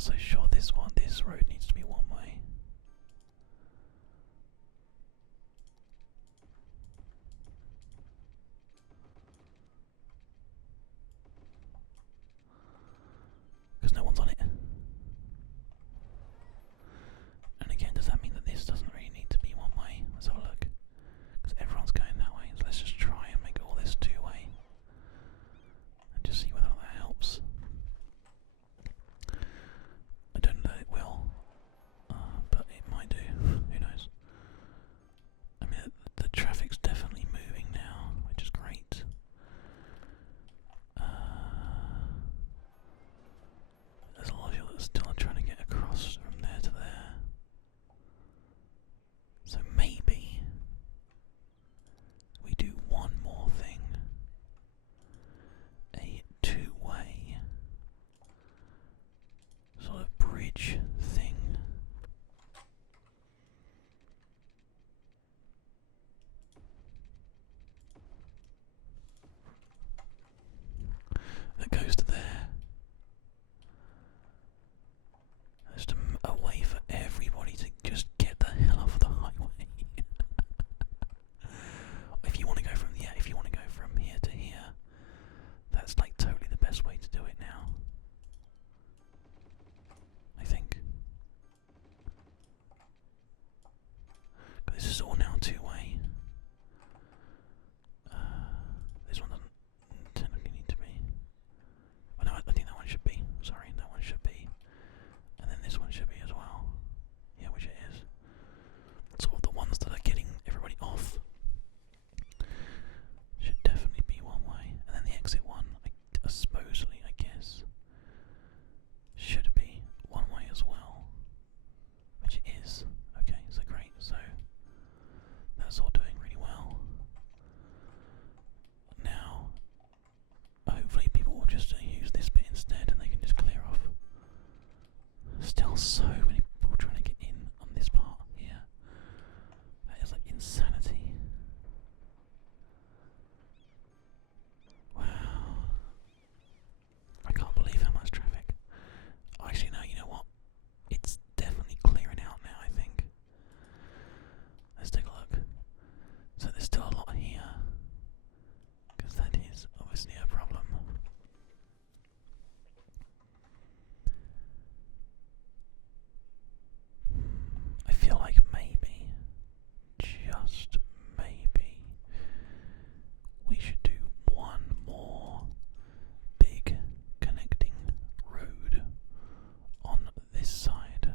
not so sure this road needs to be one way. Because no one's on it. And again, does that mean that this doesn't really need to be one way? Let's have a look. Because everyone's going that way, so let's just try and make all this two-way. And just see whether that helps. I don't know that it will, but it might do. Who knows? I mean, the traffic's definitely moving now, which is great. There's a lot of people that are still trying to get across from there to there. So maybe we do one more thing. A two-way sort of bridge thing. That goes to there. Just a way for everybody to just get the hell off the highway. If you want to go from here to here, that's like totally the best way to do it now. I think. This is all now two-way. This one doesn't technically need to be. Well, no, I think that one should be. Sorry, that one should be. And then this one should be as well. Yeah, which it is. Sort of the ones that are getting everybody off. Should definitely be one way. And then the exit one, supposedly, I guess, should be one way as well. Which it is. Okay, so great. So that's all doing really well. Now, hopefully people will just use this bit instead and they can just clear off. Still so many people trying to get in on this part here. That is like insanity. Wow. I can't believe how much traffic. Actually, no, you know what? It's definitely clearing out now, I think. Let's take a look. So there's still a lot here. Because that is obviously a problem. I feel like maybe, just maybe, we should do one more big connecting road on this side.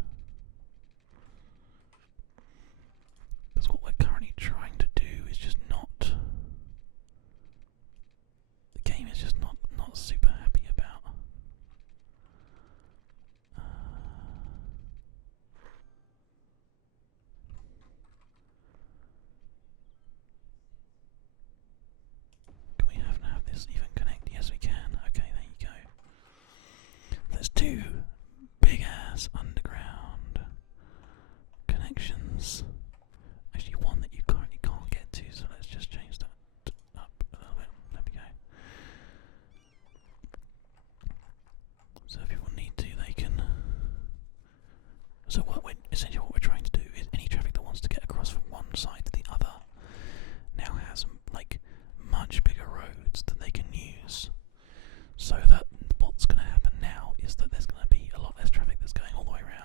Because what we're currently trying to do is just not, the game is just not super happy about. Can we have this even connect? Yes, we can. Okay, there you go. Let's do big ass underground connections. Actually, one that you currently can't get to, so let's just change that up a little bit. There we go. So if people need to, they can. So essentially what we're trying to do is any traffic that wants to get across from one side to the other now has like much bigger roads that they can use. So that what's going to happen now is that there's going to be a lot less traffic that's going all the way around.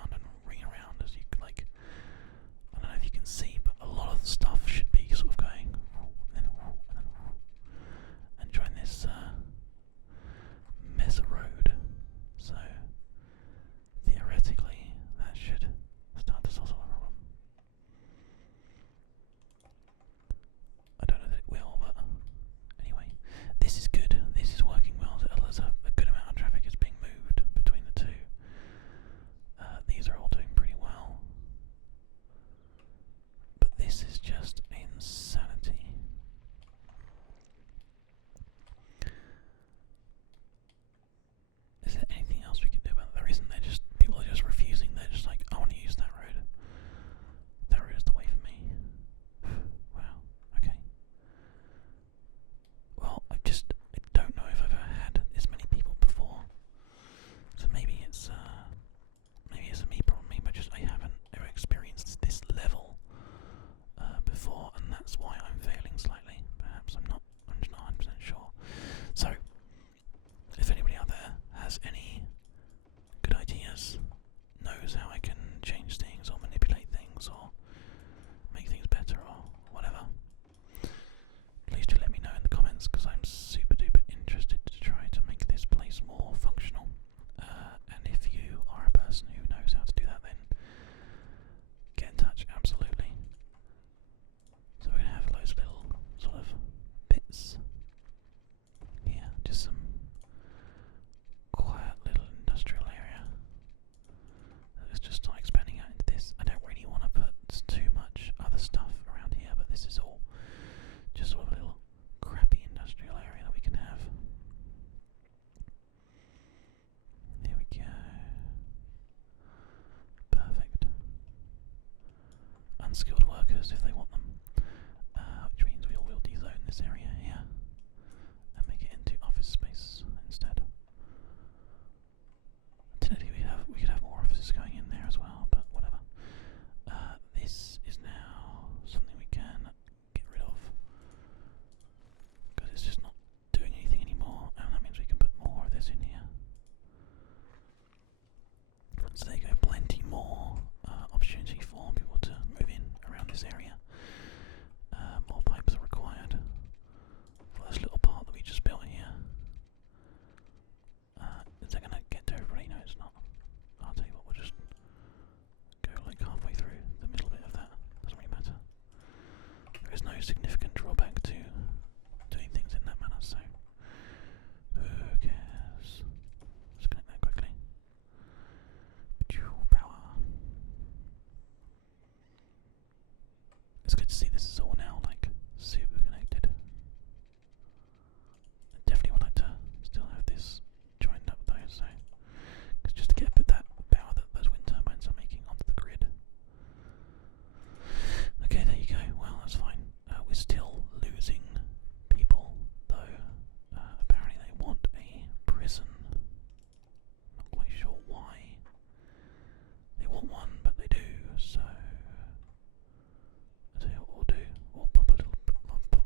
unskilled workers if they want them, which means we will dezone this area here and make it into office space instead. Technically we could have more offices going in there as well, but whatever. This is now something we can get rid of because it's just not doing anything anymore, and that means we can put more of this in here. So there you go, plenty more opportunity for people to move in around this area. More pipes are required for this little part that we just built here. Is that going to get to everybody? No, it's not. I'll tell you what, we'll just go like halfway through the middle bit of that. Doesn't really matter. There is no significant drawback to doing things in that manner, so who cares? Let's connect that quickly. Power. It's good to see this is all now like super connected. I definitely would like to still have this joined up though, so cause just to get a bit that power that those wind turbines are making onto the grid. Okay, there you go. Well, that's fine. We're still losing people though. Apparently they want a prison. Not quite sure why. They want one, but they do, so I'll tell you what we'll do. We'll pop a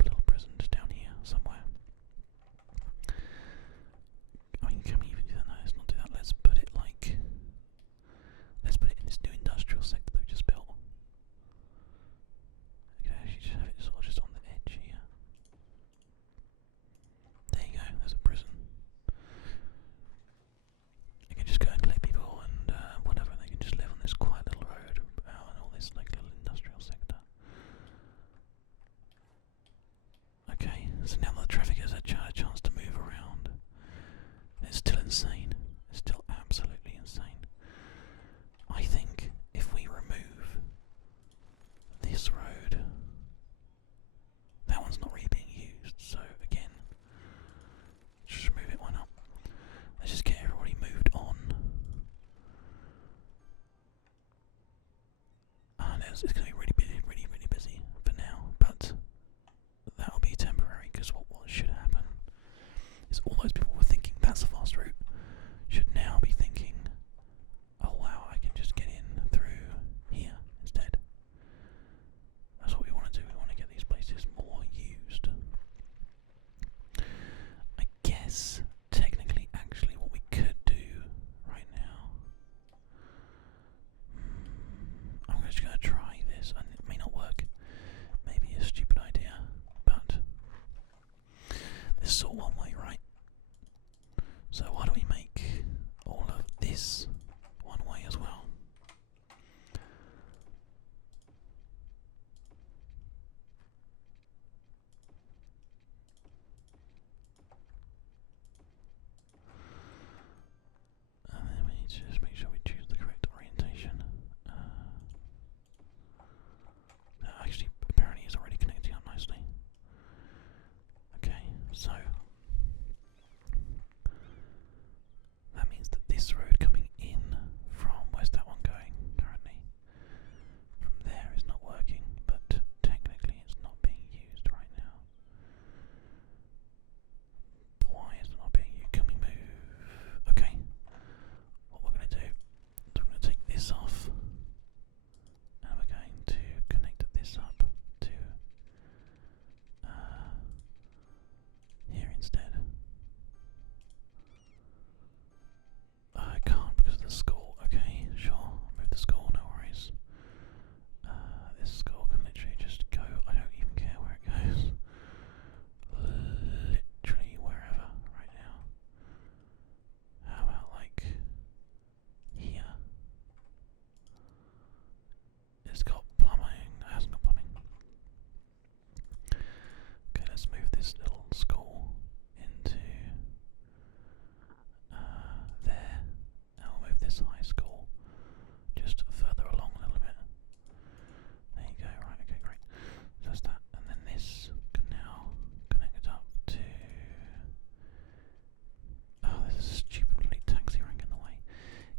little prison just down here somewhere. I mean, can we even do that? No, let's not do that. Let's put it in this new industrial sector that we just built. We can actually just have it sort of just on the edge here. There you go, there's a prison. You can just go and collect people and whatever, they can just live on this quiet little road out in all this like little industrial sector. Okay, so now the traffic has a chance to move around. It's still insane. It's still absolutely insane. I think if we remove this road, that one's not really being used, so again, just remove it, why not? Let's just get everybody moved on. And it's going to be really busy for now, but that'll be temporary because what should happen is all those people were thinking that's a fast route should now be thinking, oh wow, I can just get in through here instead. That's what we want to do. We want to get these places more used. I guess technically actually what we could do right now, I'm just going to try this, and it may not work, maybe a stupid idea, but this is all one way, right? So why don't we make all of this one way as well? And then we need to just make sure we choose the correct orientation. Actually, apparently it's already connecting up nicely. Okay, so that means that this road coming in from, where's that one going currently? From there is not working, but technically it's not being used right now. Why is it not being used? Can we move? Okay, what we're going to do is we're going to take this off and we're going to connect this up to here instead. I can't because of the school. Okay, sure, move the school, no worries. This school can literally just go, I don't even care where it goes. Literally wherever right now. How about like here? It's got plumbing, it hasn't got plumbing. Okay, let's move this little school into there. Now we'll move this high school just further along a little bit. There you go, right, okay, great. Just that, and then this can now connect up to... Oh, there's a stupid little taxi rank in the way.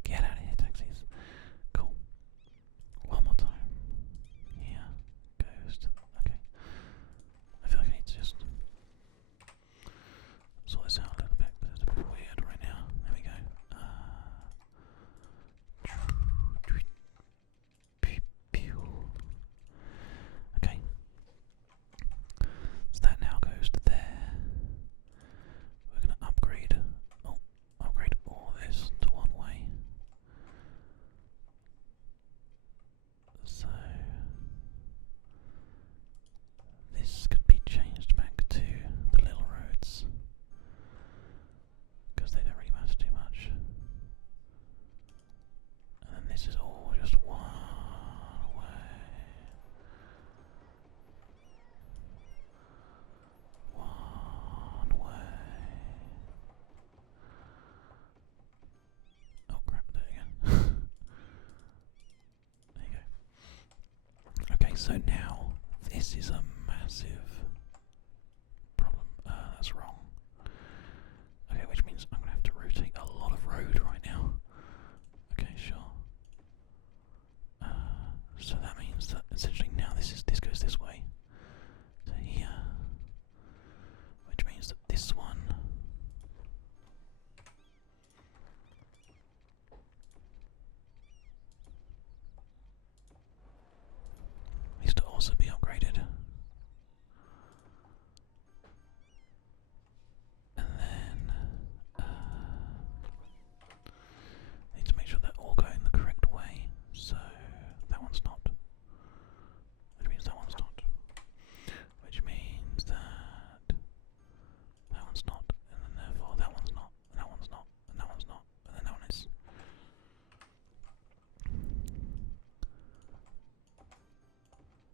Get out of here, taxis. Cool. One more time. Here. So now this is a massive problem. That's wrong. Okay, which means I'm going to have to rotate a lot of road right now. Okay, sure. So that means that essentially now this goes this way to here, which means that this one needs to also be upgraded. And then need to make sure they're all going the correct way. So that one's not. Which means that one's not. Which means that that one's not. And then therefore that one's not. And that one's not. And that one's not. And then that one is.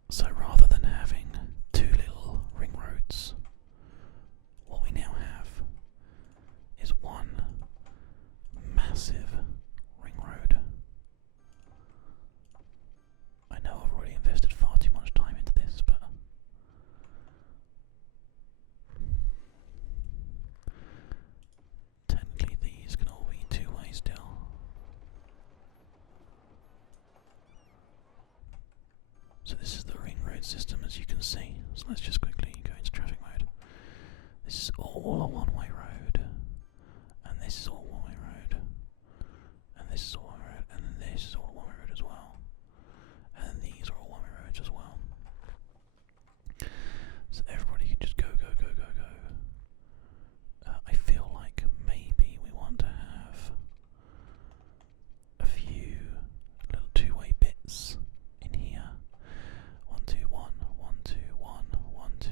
So rather than having two little ring roads, what we now have is one massive ring road. I know I've already invested far too much time into this, but technically these can all be two-way still. So this is the ring road system, as you can see. So let's just quickly go into traffic mode. This is all a one-way road, and this is all one-way road, and this is all one-way road, and then this is all one-way road as well, and then these are all one-way roads as well. So everybody can just go, go, go, go, go. I feel like maybe we want to have a few little two-way bits in here. 1, 2, 1, 1, 2, 1, 1, 2,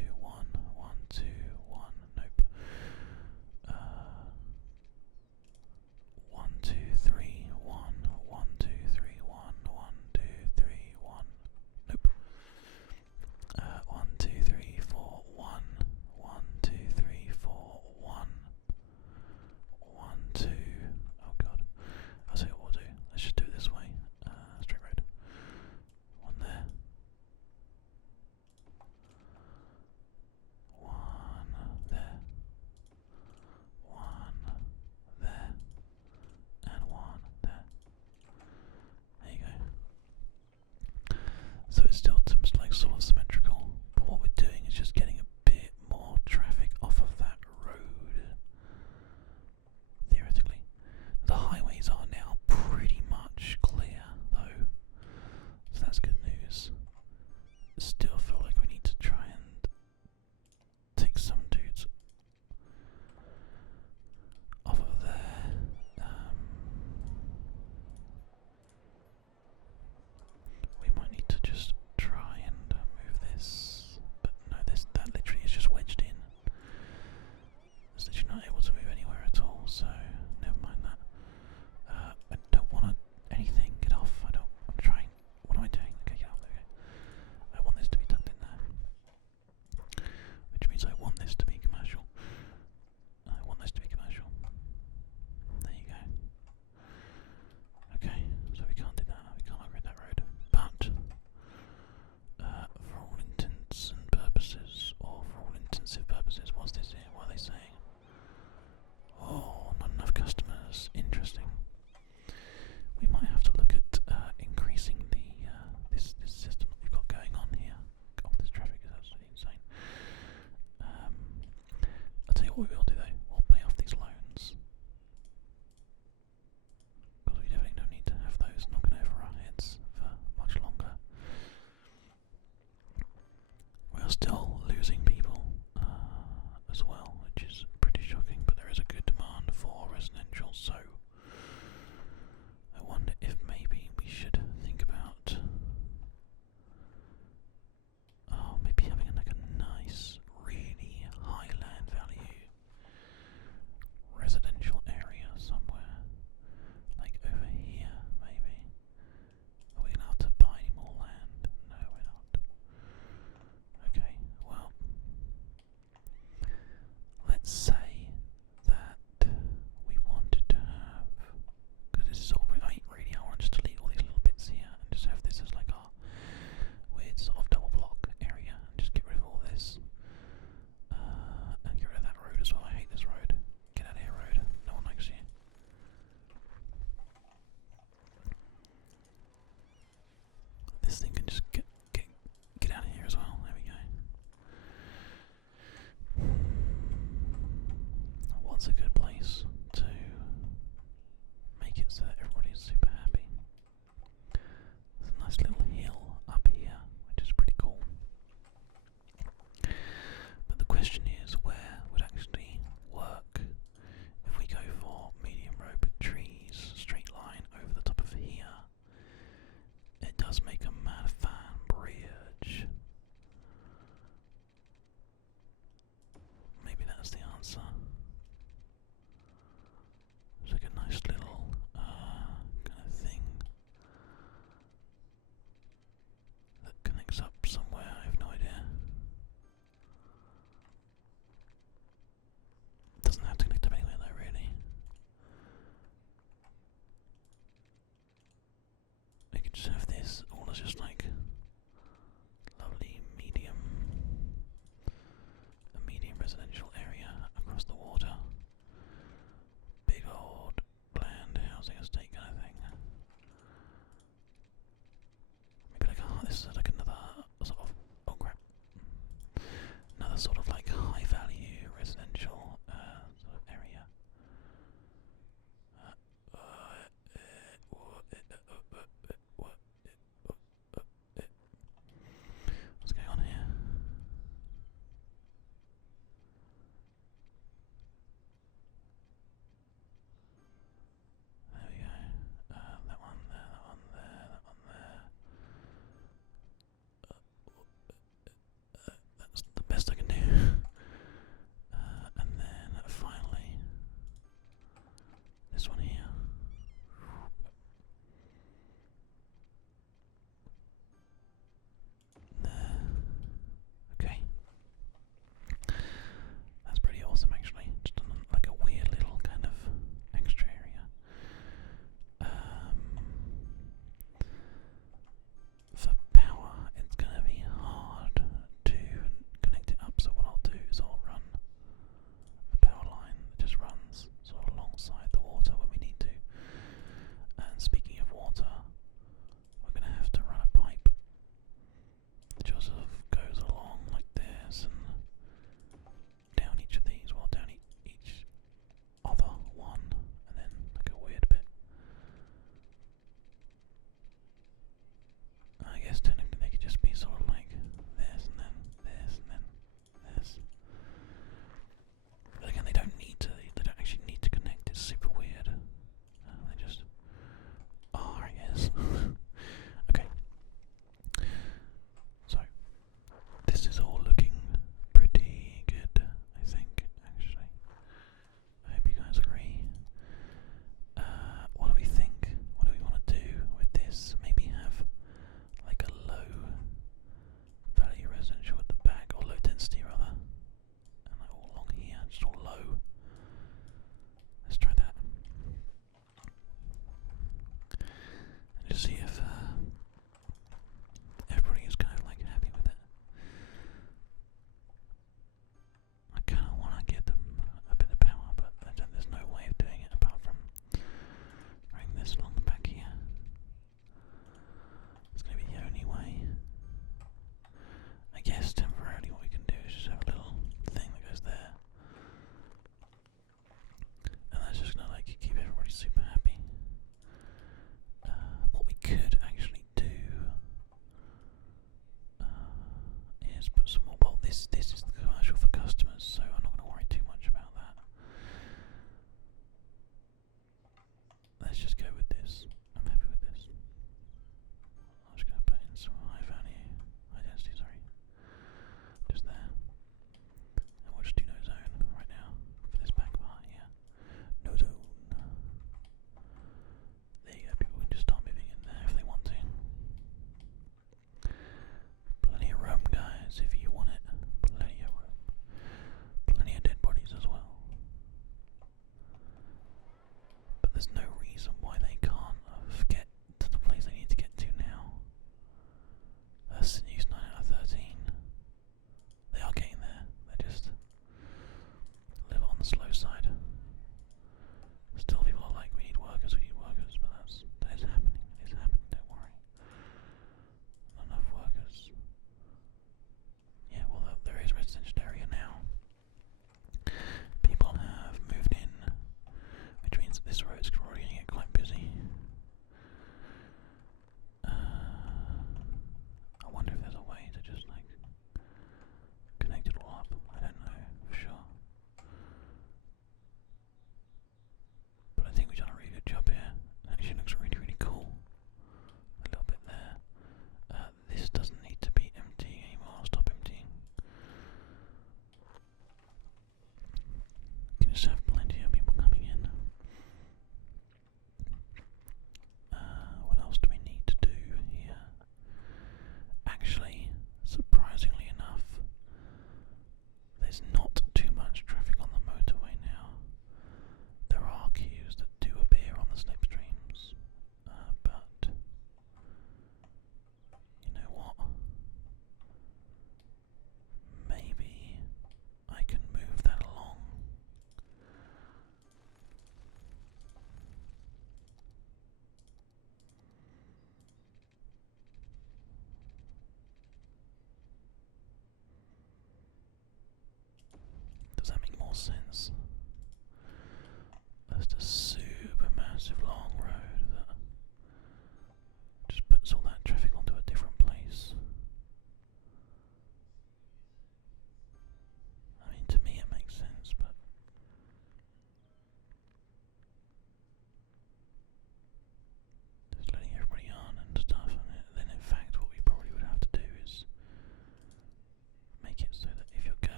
more sense.